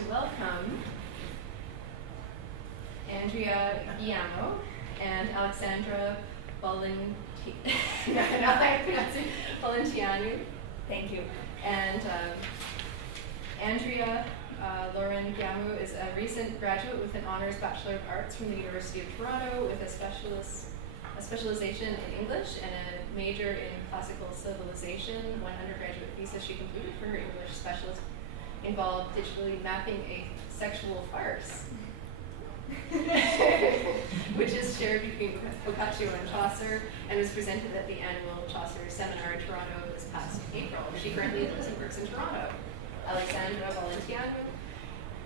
to welcome Andrea Giamou and Alexandra Bolintineanu. Thank you. And Andrea Loren Giamou is a recent graduate with an honors Bachelor of Arts from the University of Toronto with a specialization in English and a major in classical civilization. One undergraduate thesis she completed for her English specialist involved digitally mapping a sexual farce, which is shared between Boccaccio and Chaucer and was presented at the annual Chaucer seminar in Toronto this past April. She currently lives and works in Toronto. Alexandra Bolintineanu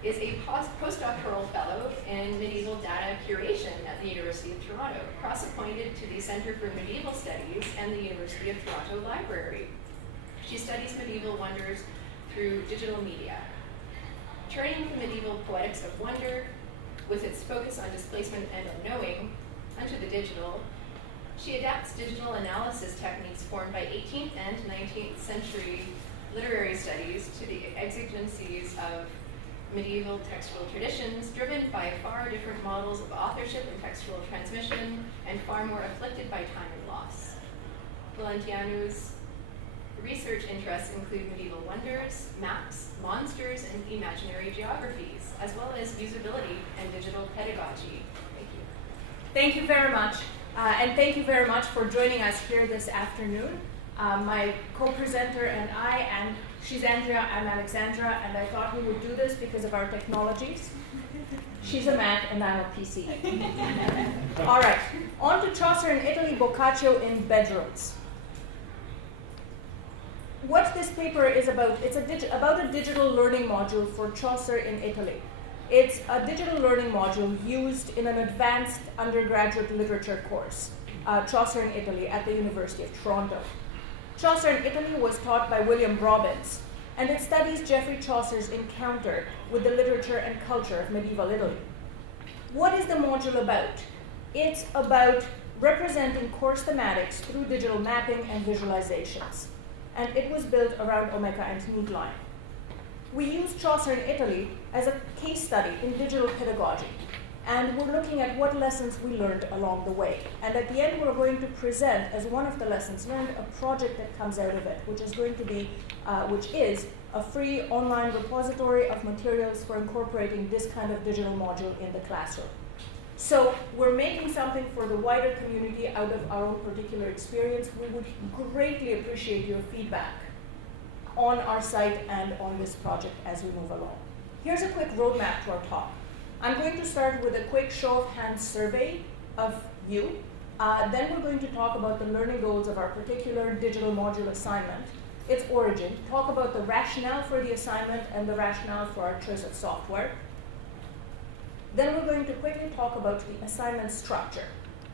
is a postdoctoral fellow in medieval data curation at the University of Toronto, cross-appointed to the Centre for Medieval Studies and the University of Toronto Library. She studies medieval wonders through digital media. Turning from medieval poetics of wonder, with its focus on displacement and unknowing, onto the digital, she adapts digital analysis techniques formed by 18th and 19th century literary studies to the exigencies of medieval textual traditions, driven by far different models of authorship and textual transmission, and far more afflicted by time and loss. Bolintianu's research interests include medieval wonders, maps, monsters, and imaginary geographies, as well as usability and digital pedagogy. Thank you. Thank you very much. And thank you very much for joining us here this afternoon. My co-presenter and I, and she's Andrea, I'm Alexandra, and I thought we would do this because of our technologies. She's a Mac and I'm a PC. All right, on to Chaucer in Italy, Boccaccio in bedrooms. What this paper is about, it's about a digital learning module for Chaucer in Italy. It's a digital learning module used in an advanced undergraduate literature course, Chaucer in Italy at the University of Toronto. Chaucer in Italy was taught by William Robbins, and it studies Geoffrey Chaucer's encounter with the literature and culture of medieval Italy. What is the module about? It's about representing course thematics through digital mapping and visualizations, and it was built around Omeka and Neatline. We use Chaucer in Italy as a case study in digital pedagogy, and we're looking at what lessons we learned along the way. And at the end, we're going to present, as one of the lessons learned, a project that comes out of it, which is a free online repository of materials for incorporating this kind of digital module in the classroom. So we're making something for the wider community out of our own particular experience. We would greatly appreciate your feedback on our site and on this project as we move along. Here's a quick roadmap to our talk. I'm going to start with a quick show of hands survey of you. Then we're going to talk about the learning goals of our particular digital module assignment, its origin, talk about the rationale for the assignment and the rationale for our choice of software. Then we're going to quickly talk about the assignment structure,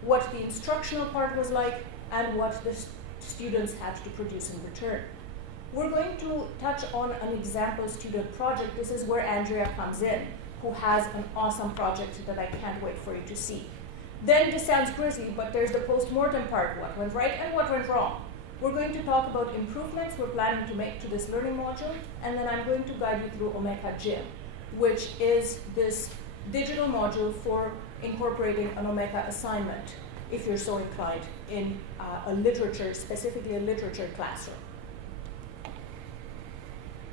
what the instructional part was like, and what the students had to produce in return. We're going to touch on an example student project. This is where Andrea comes in, who has an awesome project that I can't wait for you to see. Then this sounds grisly, but there's the post-mortem part, what went right and what went wrong. We're going to talk about improvements we're planning to make to this learning module, and then I'm going to guide you through Omeka Gym, which is this digital module for incorporating an Omeka assignment, if you're so inclined, in specifically a literature classroom.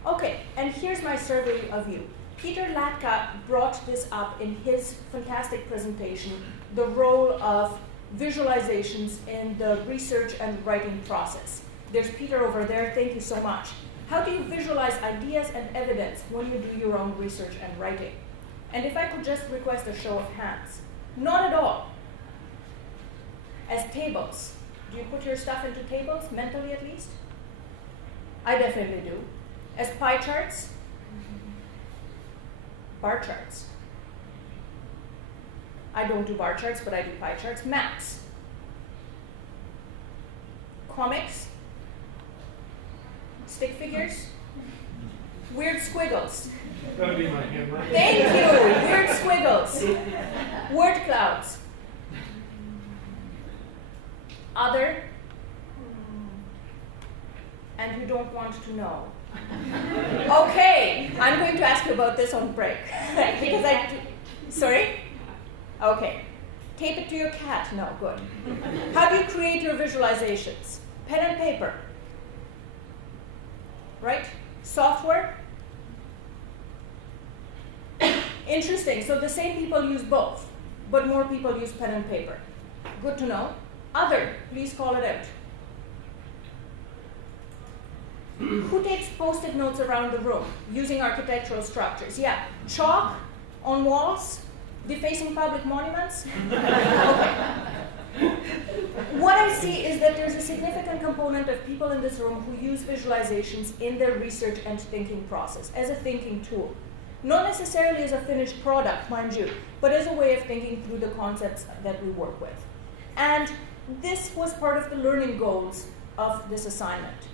Okay, and here's my survey of you. Peter Latka brought this up in his fantastic presentation, the role of visualizations in the research and writing process. There's Peter over there, thank you so much. How do you visualize ideas and evidence when you do your own research and writing? And if I could just request a show of hands. Not at all. As tables. Do you put your stuff into tables, mentally at least? I definitely do. As pie charts? Bar charts. I don't do bar charts, but I do pie charts. Maps. Comics. Stick figures. Weird squiggles. That would be my hammer. Thank you. Weird squiggles. Word clouds. Other. And you don't want to know. Okay, I'm going to ask you about this on break. Because sorry? Okay. Tape it to your cat. No, good. How do you create your visualizations? Pen and paper. Right? Software? Interesting. So the same people use both, but more people use pen and paper. Good to know. Other, please call it out. Who takes post-it notes around the room using architectural structures? Yeah. Chalk on walls? Defacing public monuments? Okay. What I see is that there's a significant component of people in this room who use visualizations in their research and thinking process as a thinking tool. Not necessarily as a finished product, mind you, but as a way of thinking through the concepts that we work with. And this was part of the learning goals of this assignment.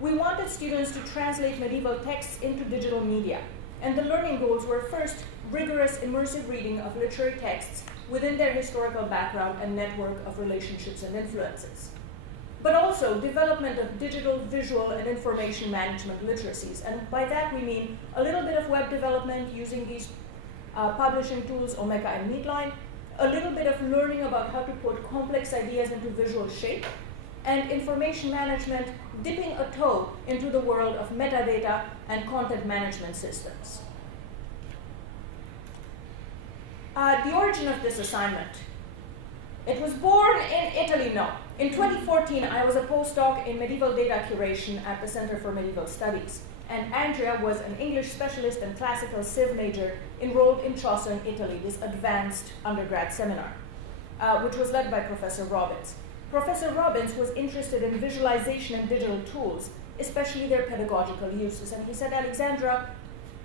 We wanted students to translate medieval texts into digital media. And the learning goals were first, rigorous immersive reading of literary texts within their historical background and network of relationships and influences. But also development of digital, visual, and information management literacies. And by that we mean a little bit of web development using these publishing tools, Omeka and Neatline, a little bit of learning about how to put complex ideas into visual shape, and information management, dipping a toe into the world of metadata and content management systems. The origin of this assignment. It was born in Italy, no. In 2014, I was a postdoc in medieval data curation at the Center for Medieval Studies, and Andrea was an English specialist and classical civ major enrolled in Chaucer in Italy, this advanced undergrad seminar, which was led by Professor Robbins. Professor Robbins was interested in visualization and digital tools, especially their pedagogical uses. And he said, Alexandra,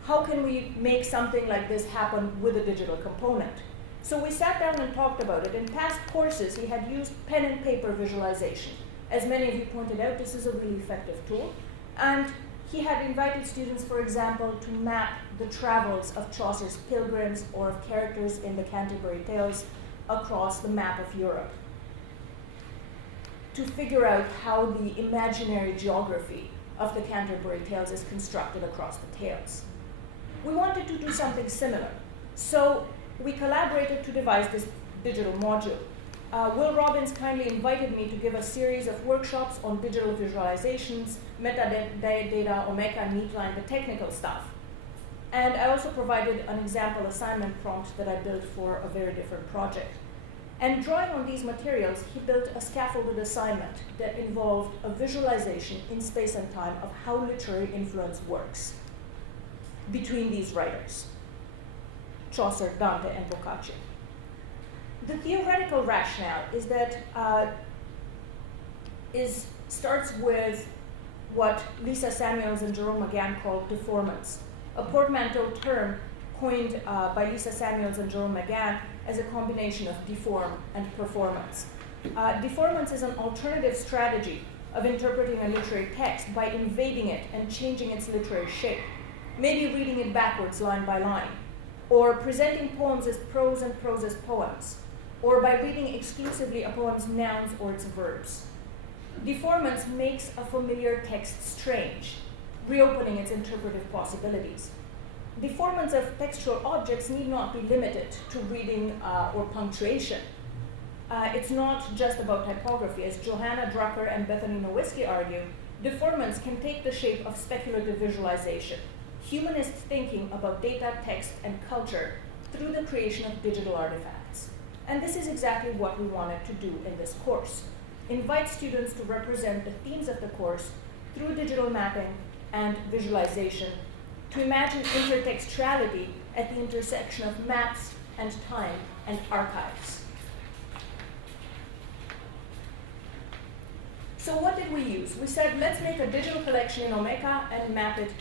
how can we make something like this happen with a digital component? So we sat down and talked about it. In past courses, he had used pen and paper visualization. As many of you pointed out, this is a really effective tool. And he had invited students, for example, to map the travels of Chaucer's pilgrims or of characters in the Canterbury Tales across the map of Europe, to figure out how the imaginary geography of the Canterbury Tales is constructed across the tales. We wanted to do something similar, so we collaborated to devise this digital module. Will Robbins kindly invited me to give a series of workshops on digital visualizations, metadata, Omeka, Neatline, the technical stuff. And I also provided an example assignment prompt that I built for a very different project. And drawing on these materials, he built a scaffolded assignment that involved a visualization in space and time of how literary influence works between these writers, Chaucer, Dante, and Boccaccio. The theoretical rationale is that starts with what Lisa Samuels and Jerome McGann called deformance, a portmanteau term coined by Lisa Samuels and Jerome McGann as a combination of deform and performance. Deformance is an alternative strategy of interpreting a literary text by invading it and changing its literary shape, maybe reading it backwards line by line, or presenting poems as prose and prose as poems, or by reading exclusively a poem's nouns or its verbs. Deformance makes a familiar text strange, reopening its interpretive possibilities. Deformance of textual objects need not be limited to reading or punctuation. It's not just about typography. As Johanna Drucker and Bethany Nowicki argue, deformance can take the shape of speculative visualization, humanist thinking about data, text, and culture through the creation of digital artifacts. And this is exactly what we wanted to do in this course. Invite students to represent the themes of the course through digital mapping and visualization, to imagine intertextuality at the intersection of maps and time and archives. So what did we use? We said, let's make a digital collection in Omeka and map it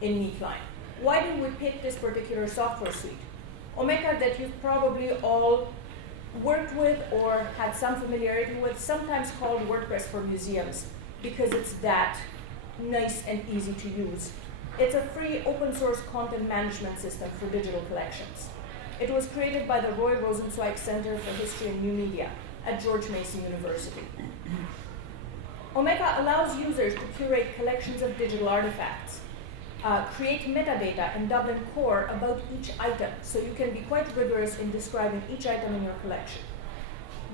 in Neatline. Why did we pick this particular software suite? Omeka, that you've probably all worked with or had some familiarity with, sometimes called WordPress for museums, because it's that nice and easy to use. It's a free open source content management system for digital collections. It was created by the Roy Rosenzweig Center for History and New Media at George Mason University. Omeka allows users to curate collections of digital artifacts, create metadata in Dublin Core about each item, so you can be quite rigorous in describing each item in your collection.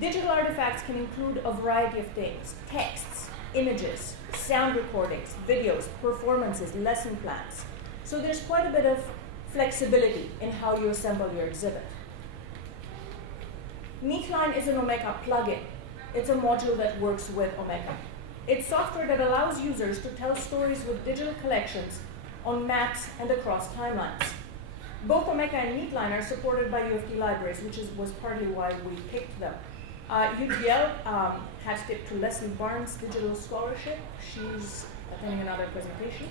Digital artifacts can include a variety of things: texts, images, sound recordings, videos, performances, lesson plans. So there's quite a bit of flexibility in how you assemble your exhibit. Neatline is an Omeka plugin. It's a module that works with Omeka. It's software that allows users to tell stories with digital collections on maps and across timelines. Both Omeka and Neatline are supported by U of T libraries, which was partly why we picked them. UTL has tipped to Leslie Barnes' Digital Scholarship. She's attending another presentation.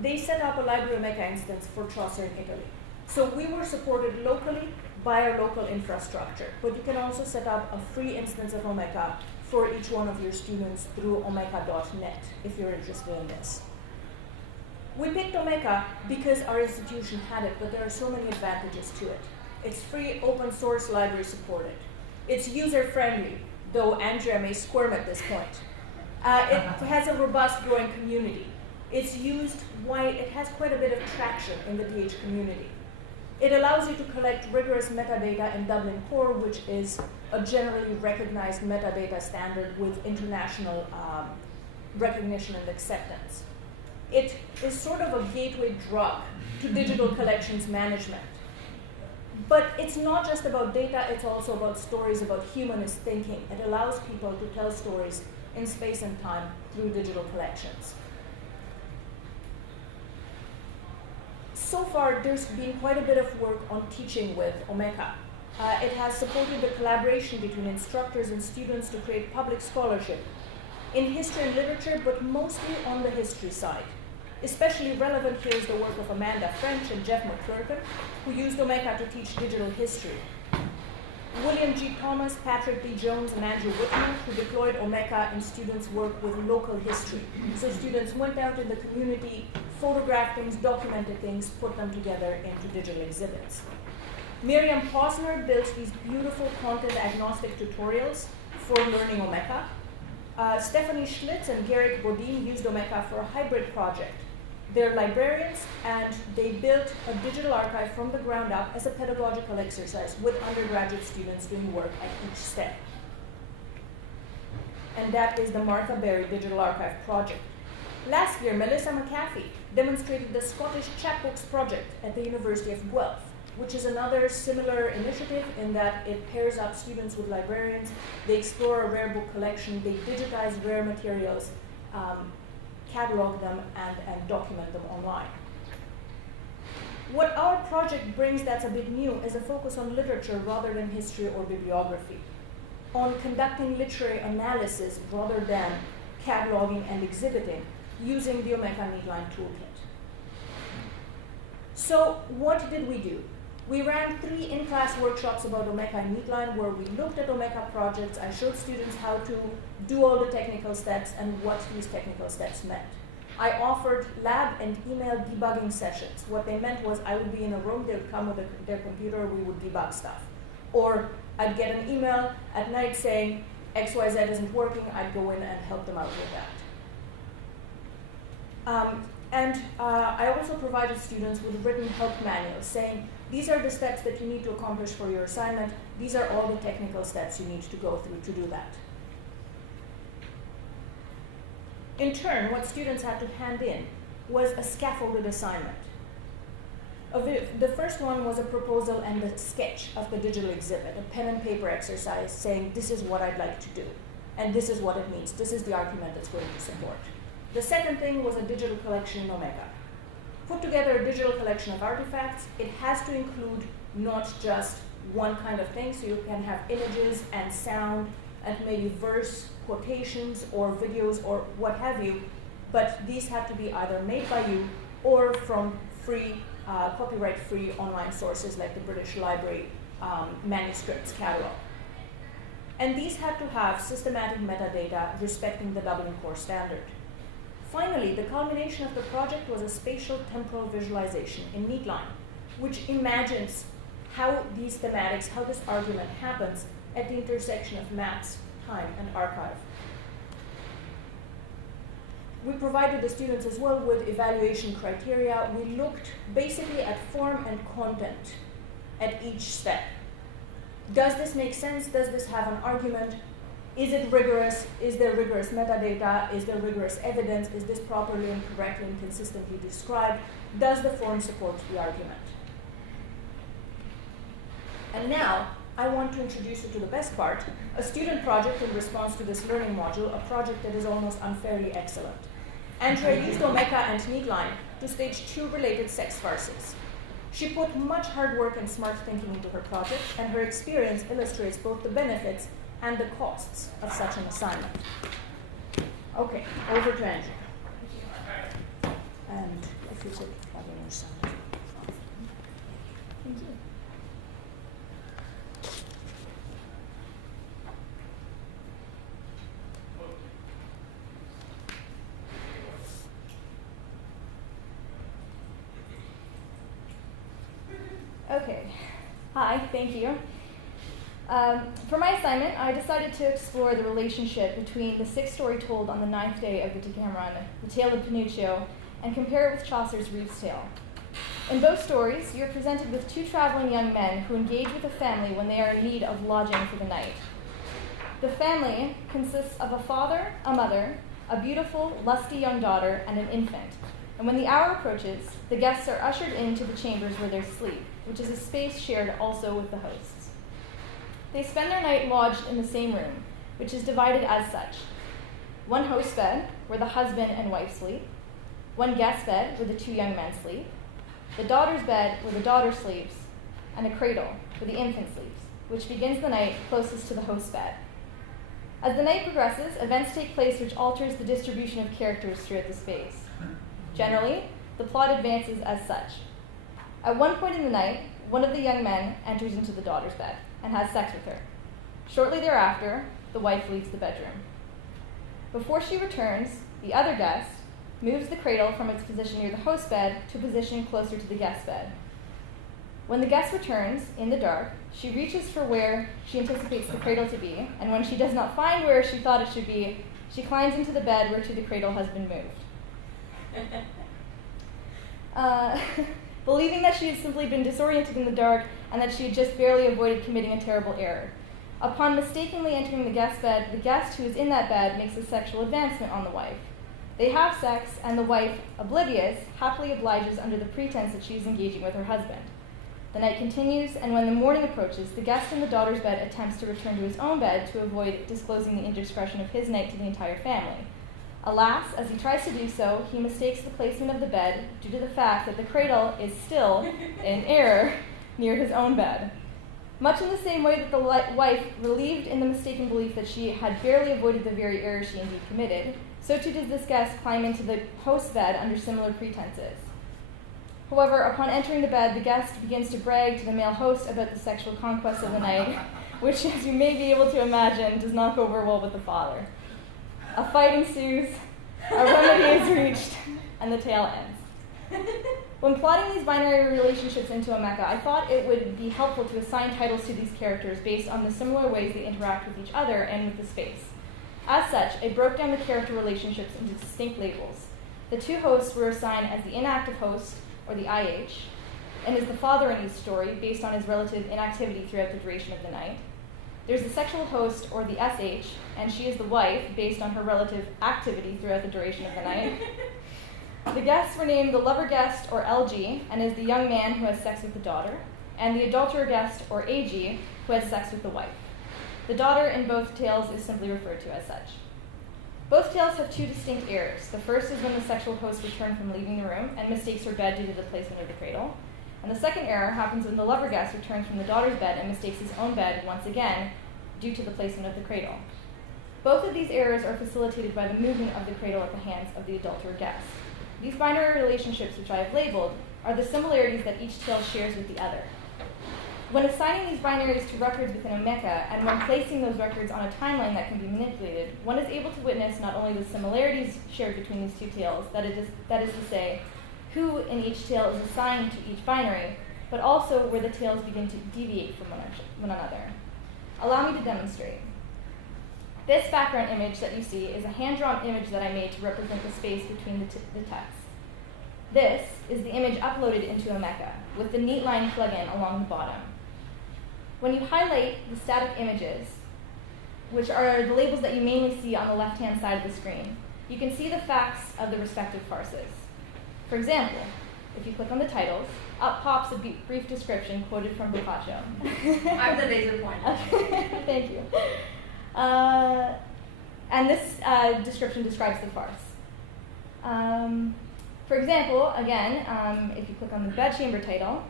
They set up a library Omeka instance for Chaucer in Italy. So we were supported locally by our local infrastructure, but you can also set up a free instance of Omeka for each one of your students through omeka.net if you're interested in this. We picked Omeka because our institution had it, but there are so many advantages to it. It's free, open source, library supported. It's user-friendly, though Andrea may squirm at this point. It has a robust, growing community. It's used wide, it has quite a bit of traction in the DH community. It allows you to collect rigorous metadata in Dublin Core, which is a generally recognized metadata standard with international recognition and acceptance. It is sort of a gateway drug to digital collections management. But it's not just about data, it's also about stories, about humanist thinking. It allows people to tell stories in space and time through digital collections. So far, there's been quite a bit of work on teaching with Omeka. It has supported the collaboration between instructors and students to create public scholarship in history and literature, but mostly on the history side. Especially relevant here is the work of Amanda French and Jeff McClurkin, who used Omeka to teach digital history. William G. Thomas, Patrick D. Jones, and Andrew Whitman, who deployed Omeka in students' work with local history. So students went out in the community, photographed things, documented things, put them together into digital exhibits. Miriam Posner built these beautiful content-agnostic tutorials for learning Omeka. Stephanie Schlitz and Garrick Bodine used Omeka for a hybrid project. They're librarians, and they built a digital archive from the ground up as a pedagogical exercise with undergraduate students doing work at each step. And that is the Martha Berry Digital Archive project. Last year, Melissa McAfee demonstrated the Scottish Chapbooks project at the University of Guelph, which is another similar initiative in that it pairs up students with librarians. They explore a rare book collection, they digitize rare materials, catalog them, and document them online. What our project brings that's a bit new is a focus on literature rather than history or bibliography, on conducting literary analysis rather than cataloging and exhibiting using the Omeka Neatline toolkit. So what did we do? We ran 3 in-class workshops about Omeka and Neatline where we looked at Omeka projects. I showed students how to do all the technical steps and what these technical steps meant. I offered lab and email debugging sessions. What they meant was I would be in a room, they would come with their computer, we would debug stuff. Or I'd get an email at night saying XYZ isn't working, I'd go in and help them out with that. I also provided students with written help manuals saying, these are the steps that you need to accomplish for your assignment. These are all the technical steps you need to go through to do that. In turn, what students had to hand in was a scaffolded assignment. The first one was a proposal and a sketch of the digital exhibit, a pen and paper exercise saying, this is what I'd like to do, and this is what it means. This is the argument it's going to support. The second thing was a digital collection in Omeka. Put together a digital collection of artifacts. It has to include not just one kind of thing, so you can have images and sound and maybe verse, quotations, or videos, or what have you, but these have to be either made by you or from free, copyright-free online sources like the British Library manuscripts catalog. And these had to have systematic metadata respecting the Dublin Core standard. Finally, the culmination of the project was a spatial temporal visualization in Neatline, which imagines how these thematics, how this argument happens at the intersection of maps, time, and archive. we provided the students as well with evaluation criteria. We looked basically at form and content at each step. Does this make sense? Does this have an argument? Is it rigorous? Is there rigorous metadata? Is there rigorous evidence? Is this properly and correctly and consistently described? Does the form support the argument? And now, I want to introduce you to the best part, a student project in response to this learning module, a project that is almost unfairly excellent. Andrea used Omeka and Neatline to stage 2 related sex farces. She put much hard work and smart thinking into her project, and her experience illustrates both the benefits and the costs of such an assignment. Okay, over to Andrea. And if you could have your sound. Thank you. Okay. Hi, thank you. For my assignment, I decided to explore the relationship between the sixth story told on the 9th day of the Decameron, the tale of Pinocchio, and compare it with Chaucer's Reeve's Tale. In both stories, you're presented with two traveling young men who engage with a family when they are in need of lodging for the night. The family consists of a father, a mother, a beautiful, lusty young daughter, and an infant. And when the hour approaches, the guests are ushered into the chambers where they sleep, which is a space shared also with the hosts. They spend their night lodged in the same room, which is divided as such: one host bed, where the husband and wife sleep; one guest bed, where the two young men sleep; the daughter's bed, where the daughter sleeps; and a cradle, where the infant sleeps, which begins the night closest to the host's bed. As the night progresses, events take place which alters the distribution of characters throughout the space. Generally, the plot advances as such. At one point in the night, one of the young men enters into the daughter's bed and has sex with her. Shortly thereafter, the wife leaves the bedroom. Before she returns, the other guest moves the cradle from its position near the host bed to a position closer to the guest bed. When the guest returns, in the dark, she reaches for where she anticipates the cradle to be, and when she does not find where she thought it should be, she climbs into the bed whereto the cradle has been moved. Believing that she had simply been disoriented in the dark and that she had just barely avoided committing a terrible error. Upon mistakenly entering the guest bed, the guest who is in that bed makes a sexual advancement on the wife. They have sex, and the wife, oblivious, happily obliges under the pretense that she is engaging with her husband. The night continues, and when the morning approaches, the guest in the daughter's bed attempts to return to his own bed to avoid disclosing the indiscretion of his night to the entire family. Alas, as he tries to do so, he mistakes the placement of the bed due to the fact that the cradle is still in error near his own bed. Much in the same way that the wife, relieved in the mistaken belief that she had barely avoided the very error she indeed committed, so too does this guest climb into the host's bed under similar pretenses. However, upon entering the bed, the guest begins to brag to the male host about the sexual conquest of the night, which, as you may be able to imagine, does not go over well with the father. A fight ensues, a remedy is reached, and the tale ends. When plotting these binary relationships into Omeka, I thought it would be helpful to assign titles to these characters based on the similar ways they interact with each other and with the space. As such, I broke down the character relationships into distinct labels. The two hosts were assigned as the inactive host, or the IH, and is the father in each story based on his relative inactivity throughout the duration of the night. There's the sexual host, or the SH, and she is the wife based on her relative activity throughout the duration of the night. The guests were named the lover guest, or LG, and is the young man who has sex with the daughter, and the adulterer guest, or AG, who has sex with the wife. The daughter in both tales is simply referred to as such. Both tales have two distinct errors. The first is when the sexual host returns from leaving the room and mistakes her bed due to the placement of the cradle. And the second error happens when the lover guest returns from the daughter's bed and mistakes his own bed once again due to the placement of the cradle. Both of these errors are facilitated by the movement of the cradle at the hands of the adulterer guest. These binary relationships, which I have labeled, are the similarities that each tale shares with the other. When assigning these binaries to records within Omeka, and when placing those records on a timeline that can be manipulated, one is able to witness not only the similarities shared between these two tales, that is to say, who in each tale is assigned to each binary, but also where the tales begin to deviate from one another. Allow me to demonstrate. This background image that you see is a hand-drawn image that I made to represent the space between the text. This is the image uploaded into a mecha, with the neatline plugin along the bottom. When you highlight the static images, which are the labels that you mainly see on the left-hand side of the screen, you can see the facts of the respective farces. For example, if you click on the titles, up pops a brief description quoted from Boccaccio. I'm the laser pointer. Thank you. And this description describes the farce. For example, again, if you click on the bedchamber title,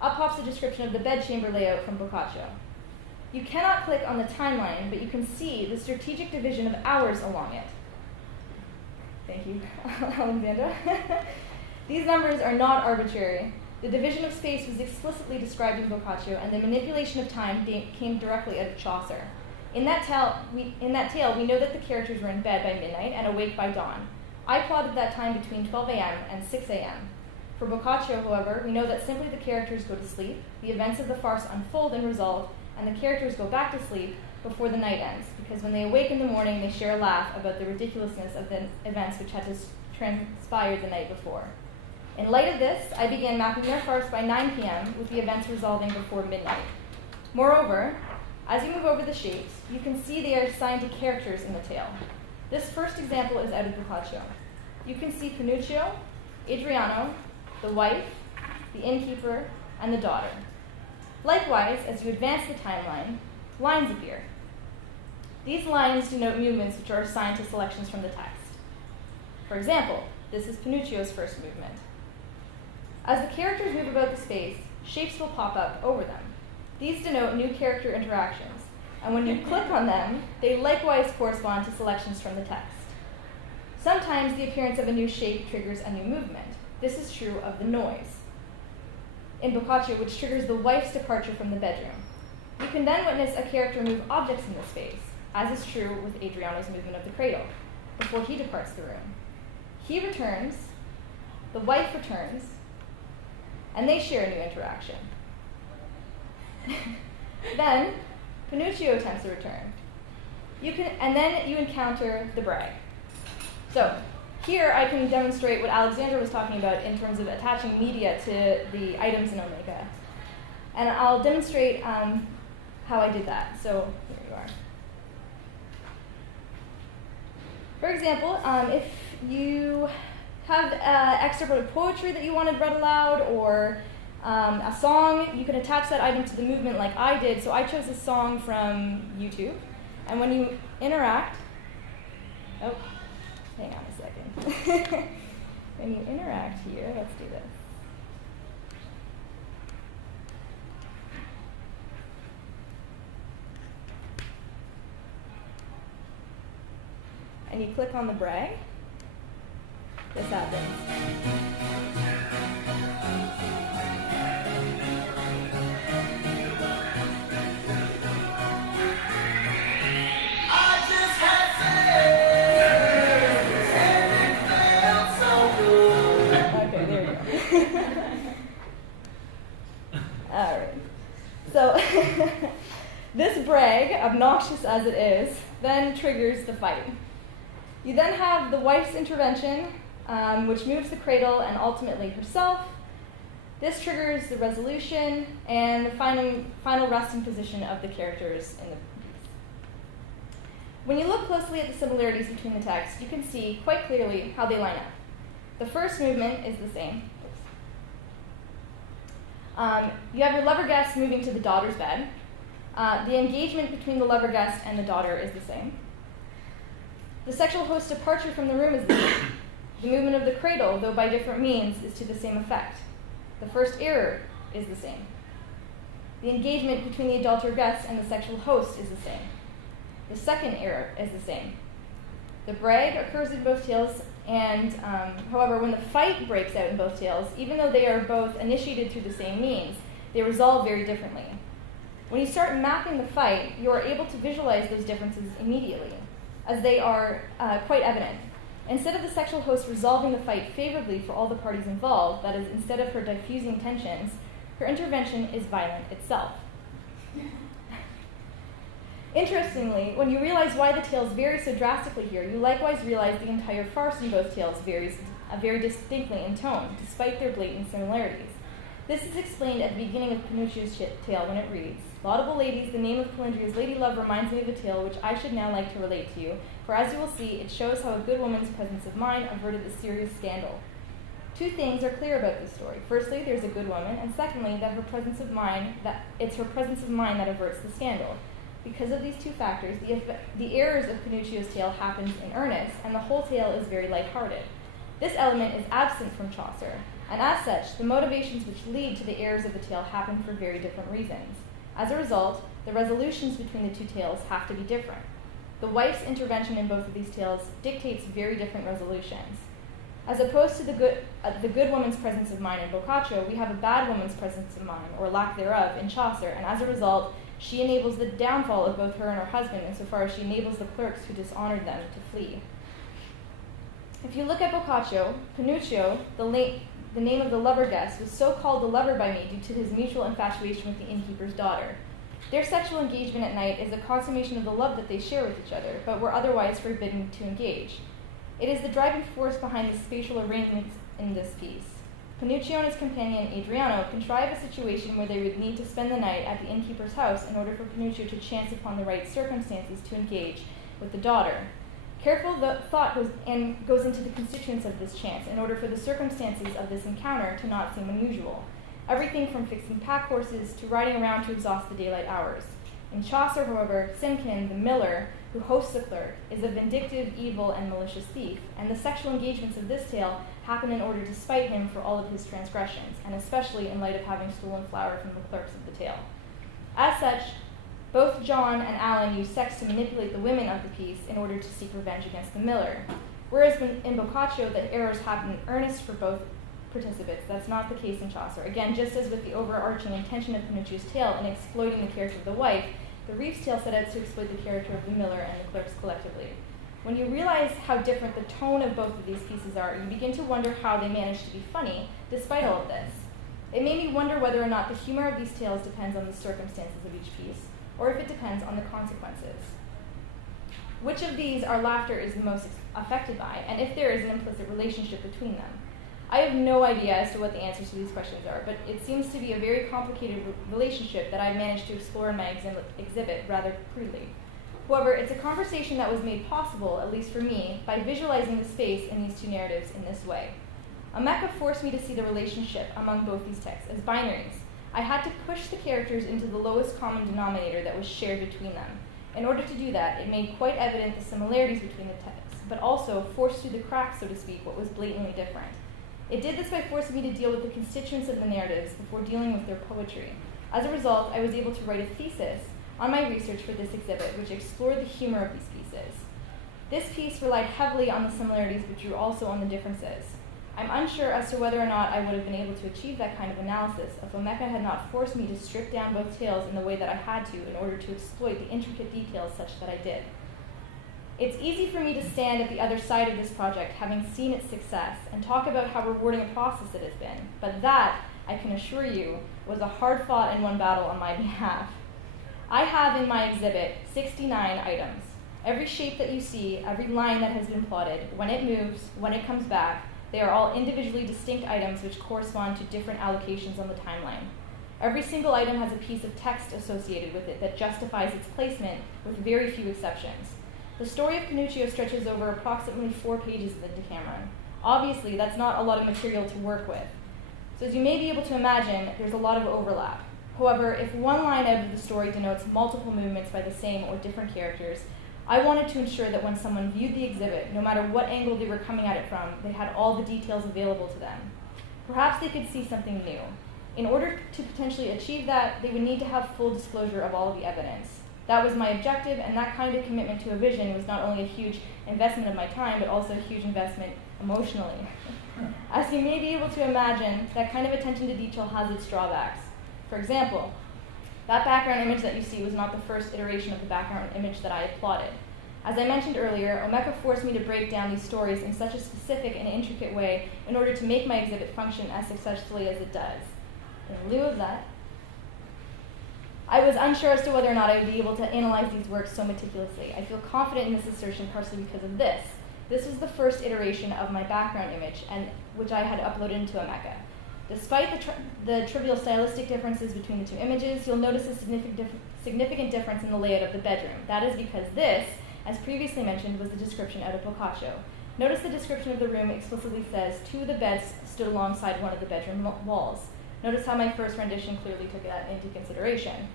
up pops a description of the bedchamber layout from Boccaccio. You cannot click on the timeline, but you can see the strategic division of hours along it. Thank you, Alexandra. These numbers are not arbitrary. The division of space was explicitly described in Boccaccio, and the manipulation of time came directly out of Chaucer. In that tale, we know that the characters were in bed by midnight and awake by dawn. I plotted that time between 12 a.m. and 6 a.m. For Boccaccio, however, we know that simply the characters go to sleep, the events of the farce unfold and resolve, and the characters go back to sleep before the night ends, because when they awake in the morning, they share a laugh about the ridiculousness of the events which had transpired the night before. In light of this, I began mapping their farce by 9 p.m., with the events resolving before midnight. Moreover, as you move over the shapes, you can see they are assigned to characters in the tale. This first example is out of Boccaccio. You can see Pinuccio, Adriano, the wife, the innkeeper, and the daughter. Likewise, as you advance the timeline, lines appear. These lines denote movements which are assigned to selections from the text. For example, this is Pinuccio's first movement. As the characters move about the space, shapes will pop up over them. These denote new character interactions, and when you click on them, they likewise correspond to selections from the text. Sometimes the appearance of a new shape triggers a new movement. This is true of the noise in Boccaccio, which triggers the wife's departure from the bedroom. You can then witness a character move objects in the space, as is true with Adriano's movement of the cradle, before he departs the room. He returns, the wife returns, and they share a new interaction. Then, Pinuccio attempts a return. And then you encounter the brag. So, here I can demonstrate what Alexandra was talking about in terms of attaching media to the items in Omega. And I'll demonstrate how I did that. So, here you are. For example, if you have excerpt of poetry that you wanted read aloud, or a song, you can attach that item to the movement like I did. So I chose a song from YouTube. And when you interact, oh, hang on a second. When you interact here, let's do this. And you click on the brag, this happens. All right. So this brag, obnoxious as it is, then triggers the fight. You then have the wife's intervention, which moves the cradle and ultimately herself. This triggers the resolution and the final resting position of the characters in the piece. When you look closely at the similarities between the texts, you can see quite clearly how they line up. The first movement is the same. You have your lover guest moving to the daughter's bed. The engagement between the lover guest and the daughter is the same. The sexual host's departure from the room is the same. The movement of the cradle, though by different means, is to the same effect. The first error is the same. The engagement between the adulterer guest and the sexual host is the same. The second error is the same. The brag occurs in both tales, and however, when the fight breaks out in both tales, even though they are both initiated through the same means, they resolve very differently. When you start mapping the fight, you are able to visualize those differences immediately, as they are quite evident. Instead of the sexual host resolving the fight favorably for all the parties involved, that is, instead of her diffusing tensions, her intervention is violent itself. Interestingly, when you realize why the tales vary so drastically here, you likewise realize the entire farce in both tales varies very distinctly in tone, despite their blatant similarities. This is explained at the beginning of Pinocchio's tale when it reads, "Laudable ladies, the name of Calandria's lady love reminds me of a tale which I should now like to relate to you, for as you will see, it shows how a good woman's presence of mind averted the serious scandal." Two things are clear about this story. Firstly, there's a good woman, and secondly, that it's her presence of mind that averts the scandal. Because of these two factors, the errors of Pinocchio's tale happens in earnest, and the whole tale is very lighthearted. This element is absent from Chaucer, and as such, the motivations which lead to the errors of the tale happen for very different reasons. As a result, the resolutions between the two tales have to be different. The wife's intervention in both of these tales dictates very different resolutions. As opposed to the good woman's presence of mind in Boccaccio, we have a bad woman's presence of mind, or lack thereof, in Chaucer, and as a result, she enables the downfall of both her and her husband insofar as she enables the clerks who dishonored them to flee. If you look at Boccaccio, Pinocchio, the name of the lover guest, was so called the lover by me due to his mutual infatuation with the innkeeper's daughter. Their sexual engagement at night is a consummation of the love that they share with each other, but were otherwise forbidden to engage. It is the driving force behind the spatial arrangements in this piece. Pinocchio and his companion Adriano contrive a situation where they would need to spend the night at the innkeeper's house in order for Pinocchio to chance upon the right circumstances to engage with the daughter. Careful thought goes into the constituents of this chance in order for the circumstances of this encounter to not seem unusual. Everything from fixing pack horses to riding around to exhaust the daylight hours. In Chaucer, however, Simkin, the miller, who hosts the clerk, is a vindictive, evil, and malicious thief, and the sexual engagements of this tale happen in order to spite him for all of his transgressions, and especially in light of having stolen flour from the clerks of the tale. As such, both John and Alan use sex to manipulate the women of the piece in order to seek revenge against the miller. Whereas in Boccaccio, the errors happen in earnest for both participants. That's not the case in Chaucer. Again, just as with the overarching intention of Pinocchio's tale in exploiting the character of the wife, the Reeve's tale set out to exploit the character of the miller and the clerks collectively. When you realize how different the tone of both of these pieces are, you begin to wonder how they managed to be funny despite all of this. It made me wonder whether or not the humor of these tales depends on the circumstances of each piece, or if it depends on the consequences. Which of these our laughter is the most affected by, and if there is an implicit relationship between them? I have no idea as to what the answers to these questions are, but it seems to be a very complicated relationship that I've managed to explore in my exhibit rather crudely. However, it's a conversation that was made possible, at least for me, by visualizing the space in these two narratives in this way. Omeka forced me to see the relationship among both these texts as binaries. I had to push the characters into the lowest common denominator that was shared between them. In order to do that, it made quite evident the similarities between the texts, but also forced through the cracks, so to speak, what was blatantly different. It did this by forcing me to deal with the constituents of the narratives before dealing with their poetry. As a result, I was able to write a thesis on my research for this exhibit, which explored the humor of these pieces. This piece relied heavily on the similarities, but drew also on the differences. I'm unsure as to whether or not I would have been able to achieve that kind of analysis if Omeka had not forced me to strip down both tales in the way that I had to in order to exploit the intricate details such that I did. It's easy for me to stand at the other side of this project, having seen its success, and talk about how rewarding a process it has been, but that, I can assure you, was a hard-fought and won battle on my behalf. I have in my exhibit 69 items. Every shape that you see, every line that has been plotted, when it moves, when it comes back, they are all individually distinct items which correspond to different allocations on the timeline. Every single item has a piece of text associated with it that justifies its placement, with very few exceptions. The story of Pinocchio stretches over approximately 4 pages in the Decameron. Obviously, that's not a lot of material to work with. So as you may be able to imagine, there's a lot of overlap. However, if one line out of the story denotes multiple movements by the same or different characters, I wanted to ensure that when someone viewed the exhibit, no matter what angle they were coming at it from, they had all the details available to them. Perhaps they could see something new. In order to potentially achieve that, they would need to have full disclosure of all of the evidence. That was my objective, and that kind of commitment to a vision was not only a huge investment of my time, but also a huge investment emotionally. As you may be able to imagine, that kind of attention to detail has its drawbacks. For example, that background image that you see was not the first iteration of the background image that I had plotted. As I mentioned earlier, Omeka forced me to break down these stories in such a specific and intricate way in order to make my exhibit function as successfully as it does. In lieu of that, I was unsure as to whether or not I would be able to analyze these works so meticulously. I feel confident in this assertion partially because of this. This was the first iteration of my background image, and which I had uploaded into Omeka. Despite the trivial stylistic differences between the two images, you'll notice a significant difference in the layout of the bedroom. That is because this, as previously mentioned, was the description out of Boccaccio. Notice the description of the room explicitly says two of the beds stood alongside one of the bedroom walls. Notice how my first rendition clearly took that into consideration.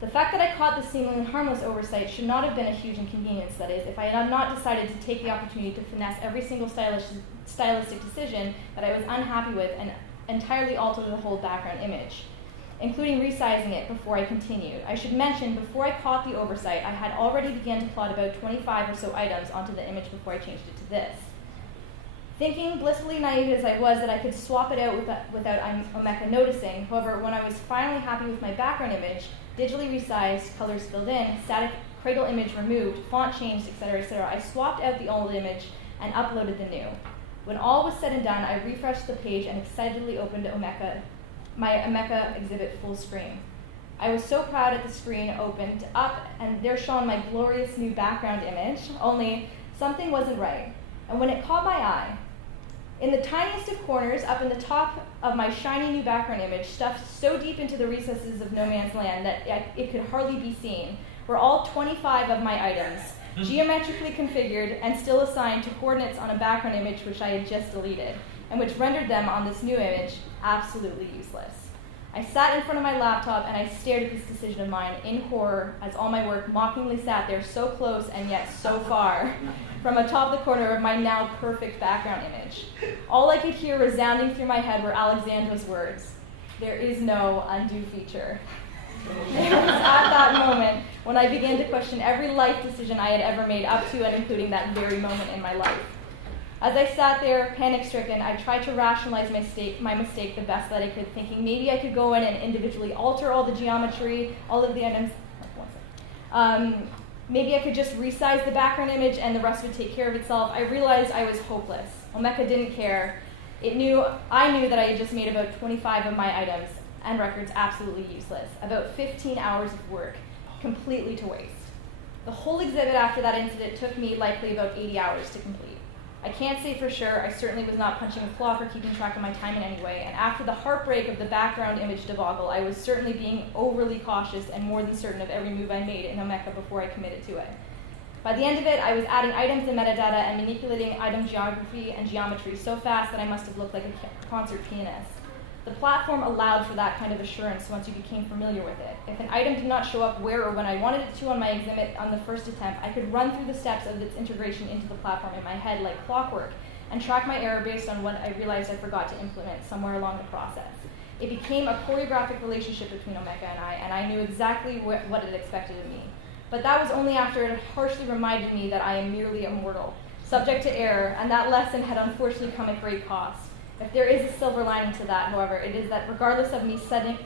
The fact that I caught this seemingly harmless oversight should not have been a huge inconvenience, that is, if I had not decided to take the opportunity to finesse every single stylistic decision that I was unhappy with and entirely alter the whole background image, including resizing it before I continued. I should mention, before I caught the oversight, I had already begun to plot about 25 or so items onto the image before I changed it to this. Thinking, blissfully naive as I was, that I could swap it out without Omeka noticing, however, when I was finally happy with my background image, digitally resized, colors filled in, static cradle image removed, font changed, etc., I swapped out the old image and uploaded the new. When all was said and done, I refreshed the page and excitedly opened my Omeka exhibit full screen. I was so proud at the screen opened up, and there shone my glorious new background image, only something wasn't right. And when it caught my eye, in the tiniest of corners, up in the top of my shiny new background image, stuffed so deep into the recesses of no man's land that it could hardly be seen, were all 25 of my items, geometrically configured and still assigned to coordinates on a background image which I had just deleted, and which rendered them on this new image absolutely useless. I sat in front of my laptop and I stared at this decision of mine in horror as all my work mockingly sat there so close and yet so far from atop the corner of my now perfect background image. All I could hear resounding through my head were Alexandra's words, "There is no undo feature." It was at that moment when I began to question every life decision I had ever made up to and including that very moment in my life. As I sat there, panic-stricken, I tried to rationalize my mistake the best that I could, thinking maybe I could go in and individually alter all the geometry, all of the items. Maybe I could just resize the background image and the rest would take care of itself. I realized I was hopeless. Omeka didn't care. I knew that I had just made about 25 of my items and records absolutely useless. About 15 hours of work, completely to waste. The whole exhibit after that incident took me likely about 80 hours to complete. I can't say for sure, I certainly was not punching a clock or keeping track of my time in any way, and after the heartbreak of the background image debacle, I was certainly being overly cautious and more than certain of every move I made in Omeka before I committed to it. By the end of it, I was adding items and metadata and manipulating item geography and geometry so fast that I must have looked like a concert pianist. The platform allowed for that kind of assurance once you became familiar with it. If an item did not show up where or when I wanted it to on my exhibit on the first attempt, I could run through the steps of its integration into the platform in my head like clockwork and track my error based on what I realized I forgot to implement somewhere along the process. It became a choreographic relationship between Omeka and I knew exactly what it expected of me. But that was only after it had harshly reminded me that I am merely a mortal, subject to error, and that lesson had unfortunately come at great cost. If there is a silver lining to that, however, it is that regardless of me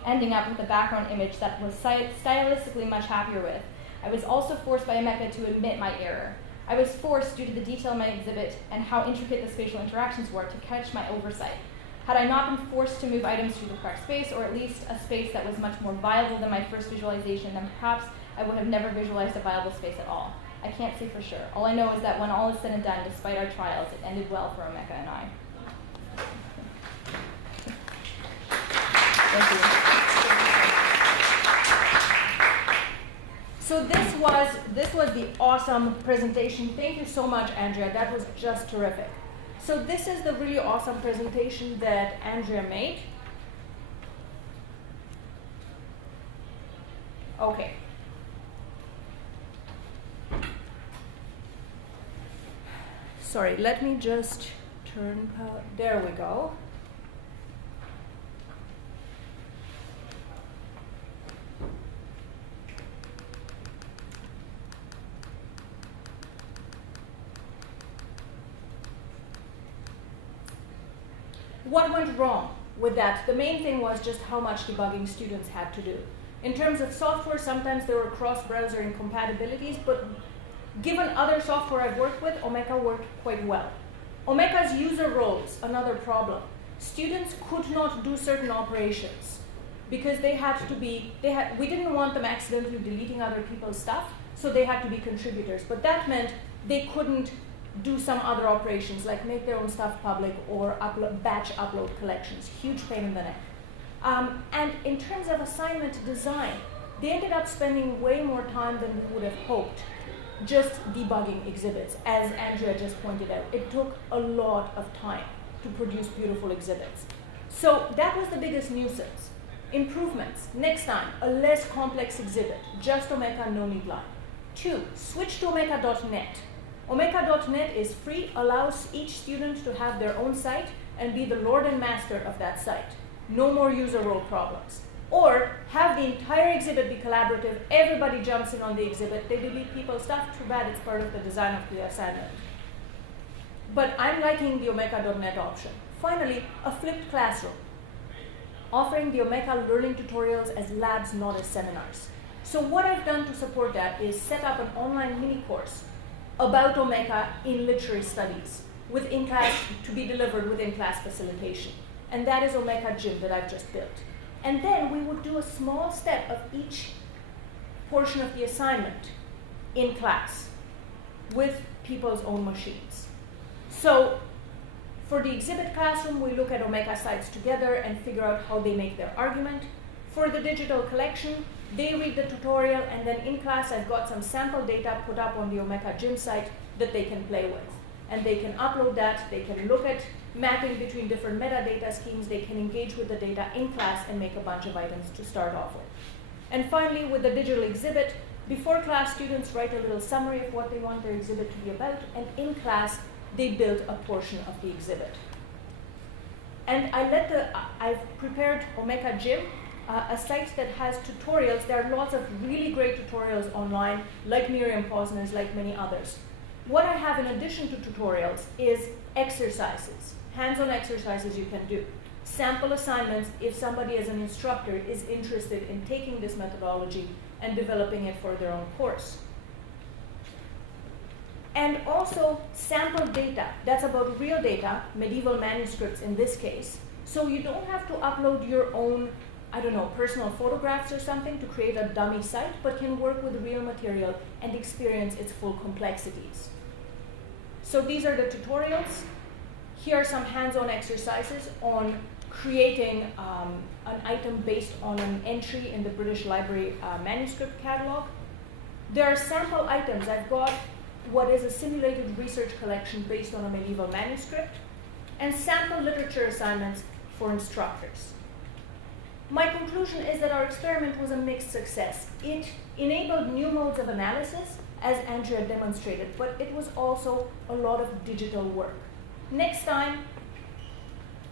ending up with a background image that was stylistically much happier with, I was also forced by Omeka to admit my error. I was forced, due to the detail of my exhibit and how intricate the spatial interactions were, to catch my oversight. Had I not been forced to move items through the correct space, or at least a space that was much more viable than my first visualization, then perhaps I would have never visualized a viable space at all. I can't say for sure. All I know is that when all is said and done, despite our trials, it ended well for Omeka and I. Thank you. So this was the awesome presentation. Thank you so much, Andrea. That was just terrific. So this is the really awesome presentation that Andrea made. Okay. Sorry, let me just turn, there we go. What went wrong with that? The main thing was just how much debugging students had to do. In terms of software, sometimes there were cross-browser incompatibilities, but given other software I've worked with, Omeka worked quite well. Omeka's user roles, another problem. Students could not do certain operations. because we didn't want them accidentally deleting other people's stuff, so they had to be contributors. But that meant they couldn't do some other operations like make their own stuff public or batch upload collections. Huge pain in the neck. And in terms of assignment design, they ended up spending way more time than we would have hoped just debugging exhibits. As Andrea just pointed out, it took a lot of time to produce beautiful exhibits. So that was the biggest nuisance. Improvements. Next time, a less complex exhibit, just Omeka, no need line. 2, switch to Omeka.net. Omeka.net is free, allows each student to have their own site and be the lord and master of that site. No more user role problems. Or have the entire exhibit be collaborative, everybody jumps in on the exhibit, they delete people's stuff, too bad, it's part of the design of the assignment. But I'm liking the Omeka.net option. Finally, a flipped classroom, offering the Omeka learning tutorials as labs, not as seminars. So what I've done to support that is set up an online mini course about Omeka in literary studies with in-class, to be delivered with in-class facilitation. And that is Omeka Gym that I've just built. And then we would do a small step of each portion of the assignment in class with people's own machines. So for the exhibit classroom, we look at Omeka sites together and figure out how they make their argument. For the digital collection, they read the tutorial, and then in class I've got some sample data put up on the Omeka Gym site that they can play with. And they can upload that, they can look at mapping between different metadata schemes, they can engage with the data in class and make a bunch of items to start off with. And finally, with the digital exhibit, before class, students write a little summary of what they want their exhibit to be about, and in class, they build a portion of the exhibit. And I've prepared Omeka Gym, a site that has tutorials. There are lots of really great tutorials online, like Miriam Posner's, like many others. What I have in addition to tutorials is exercises, hands-on exercises you can do. Sample assignments if somebody as an instructor is interested in taking this methodology and developing it for their own course. And also sample data, that's about real data, medieval manuscripts in this case. So you don't have to upload your own, personal photographs or something to create a dummy site, but can work with real material and experience its full complexities. So these are the tutorials. Here are some hands-on exercises on creating an item based on an entry in the British Library manuscript catalog. There are sample items. I've got what is a simulated research collection based on a medieval manuscript, and sample literature assignments for instructors. My conclusion is that our experiment was a mixed success. It enabled new modes of analysis, as Andrea demonstrated, but it was also a lot of digital work. Next time,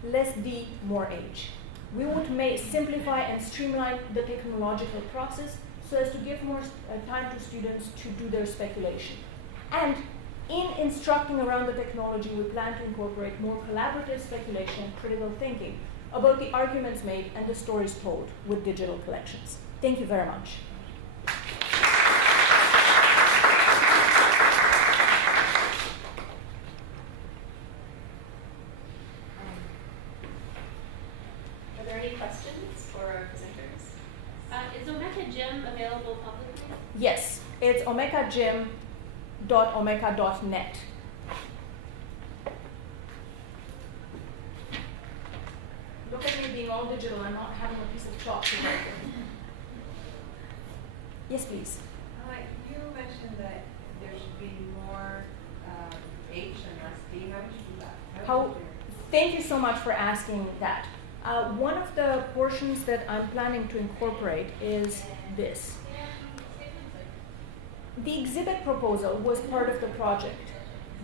less D, more H. We would simplify and streamline the technological process so as to give more time to students to do their speculation. And in instructing around the technology, we plan to incorporate more collaborative speculation and critical thinking about the arguments made and the stories told with digital collections. Thank you very much. Are there any questions for our presenters? Is Omeka Gym available publicly? Yes, it's omekagym.omeka.net. Look at me being all digital and not having a piece of chalk to write with. Yes, please. You mentioned that there should be more H and less D. How would you do that? Thank you so much for asking that. One of the portions that I'm planning to incorporate is this. The exhibit proposal was part of the project,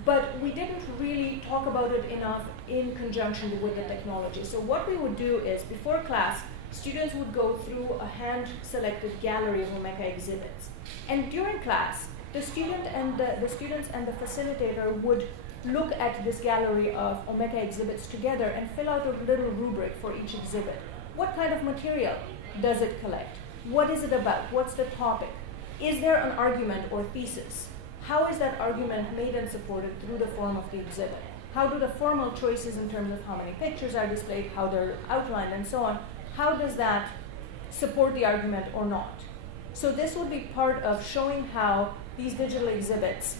but we didn't really talk about it enough in conjunction with the technology. So what we would do is, before class, students would go through a hand-selected gallery of Omeka exhibits. And during class, the students and the facilitator would look at this gallery of Omeka exhibits together and fill out a little rubric for each exhibit. What kind of material does it collect? What is it about? What's the topic? Is there an argument or thesis? How is that argument made and supported through the form of the exhibit? How do the formal choices in terms of how many pictures are displayed, how they're outlined, and so on, how does that support the argument or not. So this would be part of showing how these digital exhibits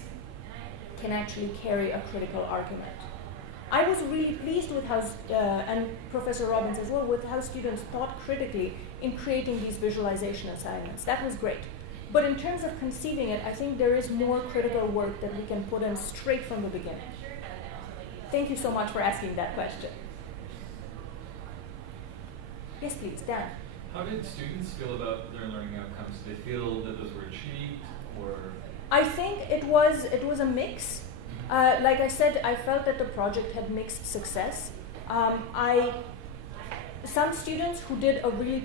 can actually carry a critical argument. I was really pleased with how, and Professor Robbins as well, with how students thought critically in creating these visualization assignments. That was great. But in terms of conceiving it, I think there is more critical work that we can put in straight from the beginning. Thank you so much for asking that question. Yes, please, Dan. How did students feel about their learning outcomes? Did they feel that those were achieved, or? I think it was a mix. Like I said, I felt that the project had mixed success. Some students did a really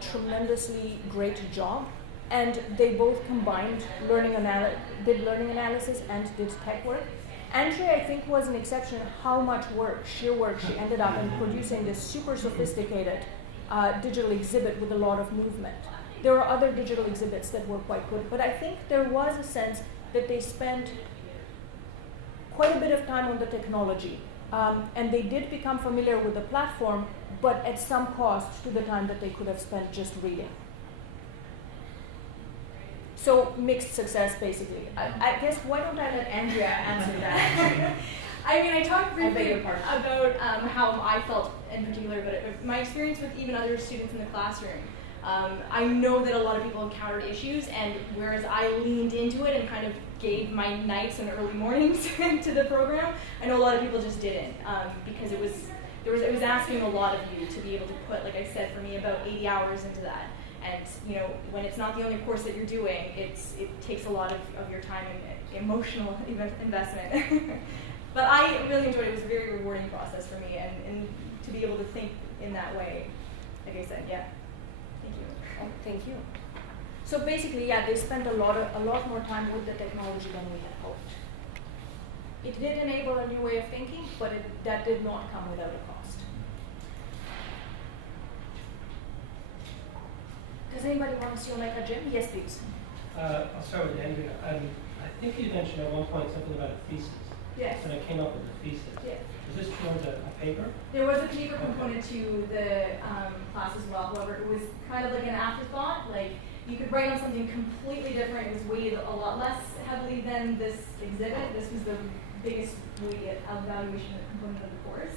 tremendously great job, and they both combined learning analysis and did tech work. Andrea, I think, was an exception how much sheer work she ended up in producing this super sophisticated digital exhibit with a lot of movement. There were other digital exhibits that were quite good, but I think there was a sense that they spent quite a bit of time on the technology, and they did become familiar with the platform, but at some cost to the time that they could have spent just reading. So mixed success, basically. I guess, why don't I let Andrea answer that? I mean, I talked I beg briefly your about pardon. how I felt in particular about it. But my experience with even other students in the classroom, I know that a lot of people encountered issues, and whereas I leaned into it and kind of gave my nights and early mornings to the program, I know a lot of people just didn't, because it was asking a lot of you to be able to put, like I said, for me, about 80 hours into that. And when it's not the only course that you're doing, it takes a lot of your time and emotional investment. But I really enjoyed it. It was a very rewarding process for me, and to be able to think in that way, like I said, yeah. Thank you. Oh, thank you. So basically, yeah, they spent a lot more time with the technology than we had hoped. It did enable a new way of thinking, but that did not come without a cost. Does anybody want to see Omega Gym? Yes, please. I'll start with Andrea. I think you mentioned at one point something about a thesis. Yes. And I came up with a thesis. Yes. Is this towards a paper? There was a paper component to the class as well. However, it was kind of like an afterthought. Like, you could write on something completely different. It was weighted a lot less heavily than this exhibit. This was the biggest weighted evaluation component of the course.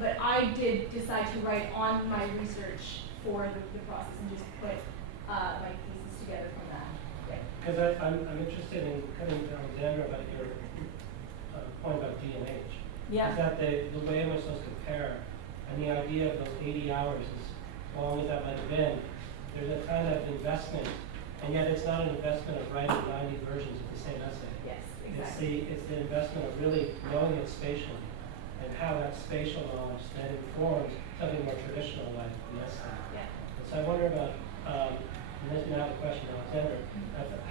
But I did decide to write on my research for the process and just put my thesis together from that. Because I'm interested in cutting to Alexandra about your point about D&H. Yeah. Is that the way in which those compare, and the idea of those 80 hours, as long as that might have been, there's a kind of investment, and yet it's not an investment of writing 90 versions of the same essay. Yes, exactly. It's the investment of really knowing it spatially, and how that spatial knowledge then informs something more traditional like the essay. Yeah. And so I wonder about, and this is now the question, Alexandra,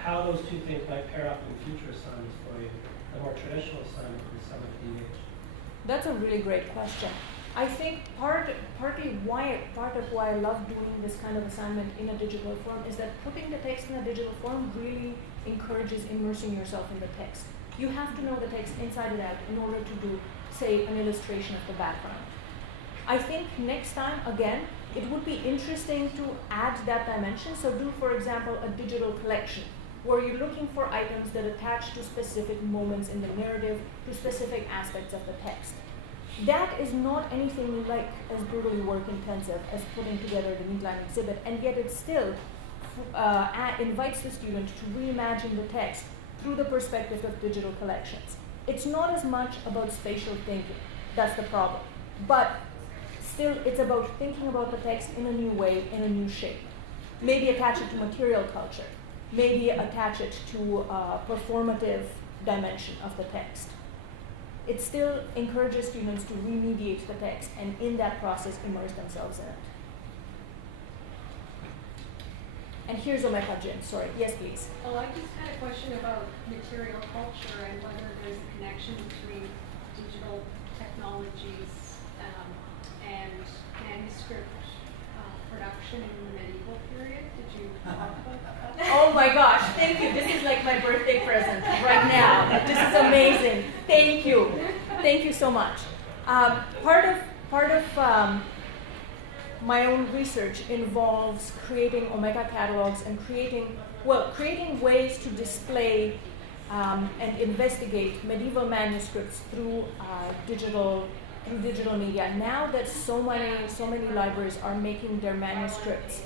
how those two things might pair up in future assignments for you, the more traditional assignment and some of DH. That's a really great question. I think part of why I love doing this kind of assignment in a digital form is that putting the text in a digital form really encourages immersing yourself in the text. You have to know the text inside and out in order to do, say, an illustration of the background. I think next time, again, it would be interesting to add that dimension. So do, for example, a digital collection where you're looking for items that attach to specific moments in the narrative, to specific aspects of the text. That is not anything like as brutally work intensive as putting together the Neatline exhibit, and yet it still invites the student to reimagine the text through the perspective of digital collections. It's not as much about spatial thinking, that's the problem, but still it's about thinking about the text in a new way, in a new shape. Maybe attach it to material culture, maybe attach it to a performative dimension of the text. It still encourages students to remediate the text and in that process immerse themselves in it. And here's Omeka Jin, sorry, yes please. Oh, I just had a question about material culture and whether there's a connection between digital technologies and manuscript production in the medieval period. Did you talk about that? Oh my gosh, thank you. This is like my birthday present right now. This is amazing. Thank you. Thank you so much. Part of my own research involves creating Omeka catalogs and creating ways to display and investigate medieval manuscripts through digital media. Now that so many libraries are making their manuscripts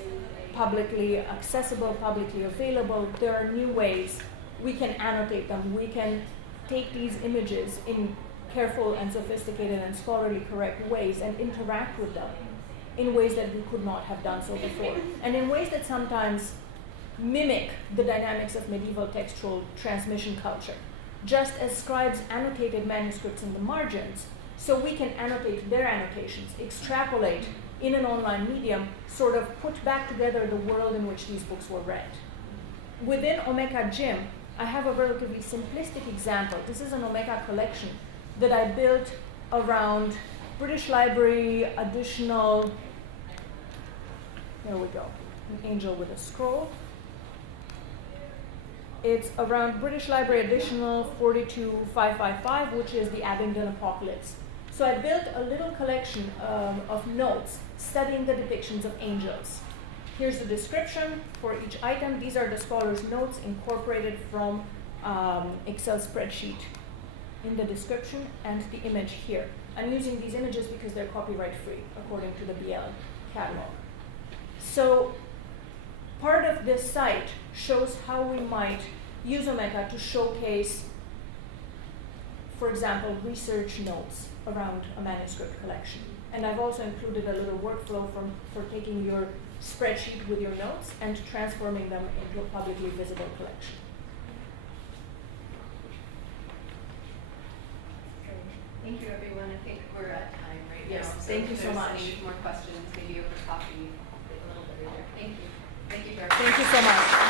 publicly accessible, publicly available, there are new ways we can annotate them. We can take these images in careful and sophisticated and scholarly correct ways and interact with them in ways that we could not have done so before, and in ways that sometimes mimic the dynamics of medieval textual transmission culture. Just as scribes annotated manuscripts in the margins, so we can annotate their annotations, extrapolate in an online medium, sort of put back together the world in which these books were read. Within Omeka Gym, I have a relatively simplistic example. This is an Omeka collection that I built around British Library additional, here we go, an angel with a scroll. It's around British Library additional 42555, which is the Abingdon Apocalypse. So I built a little collection of notes studying the depictions of angels. Here's the description for each item. These are the scholar's notes incorporated from Excel spreadsheet in the description and the image here. I'm using these images because they're copyright free according to the BL catalog. So part of this site shows how we might use Omeka to showcase, for example, research notes around a manuscript collection. And I've also included a little workflow for taking your spreadsheet with your notes and transforming them into a publicly visible collection. Thank you, everyone. I think we're at time right Yes, now. thank you so if much. there's any more questions, maybe over coffee a little bit later. Thank you. Thank you, Jeremy. Thank you so much.